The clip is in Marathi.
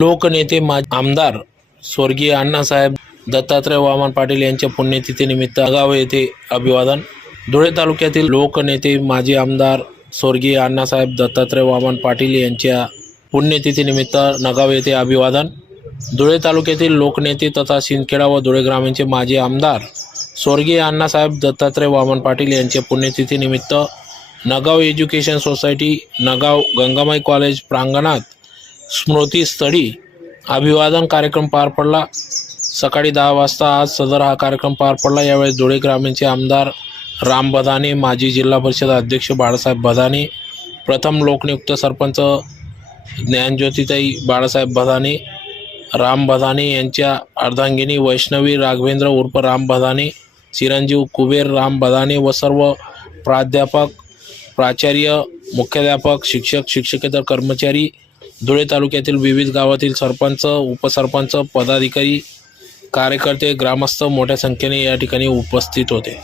लोकनेते माजी आमदार स्वर्गीय अण्णासाहेब दत्तात्रय वामन पाटील यांच्या पुण्यतिथीनिमित्त आगाव येथे अभिवादन. धुळे तालुक्यातील लोकनेते माजी आमदार स्वर्गीय अण्णासाहेब दत्तात्रय वामन पाटील यांच्या पुण्यतिथीनिमित्त नगाव येथे अभिवादन. धुळे तालुक्यातील लोकनेते तथा सिंदखेडा व धुळे ग्रामीणचे माजी आमदार स्वर्गीय अण्णासाहेब दत्तात्रय वामन पाटील यांच्या पुण्यतिथीनिमित्त नगाव एज्युकेशन सोसायटी नगाव गंगामाई कॉलेज प्रांगणात स्मृतीस्थळी अभिवादन कार्यक्रम पार पडला. सकाळी 10 वाजता आज सदर हा कार्यक्रम पार पडला. यावेळी धुळे ग्रामीणचे आमदार राम बधाने, माजी जिल्हा परिषद अध्यक्ष बाळासाहेब बधाने, प्रथम लोकनियुक्त सरपंच ज्ञानज्योतिताई बाळासाहेब बधाने, राम बधाने यांच्या अर्धांगिनी वैष्णवी राघवेंद्र उर्फ राम बधाने, चिरंजीव कुबेर राम बधाने व सर्व प्राध्यापक, प्राचार्य, मुख्याध्यापक, शिक्षक, शिक्षकेतर कर्मचारी, धुळे तालुक्यातील विविध गावातील सरपंच, उपसरपंच, पदाधिकारी, कार्यकर्ते, ग्रामस्थ मोठ्या संख्येने या ठिकाणी उपस्थित होते.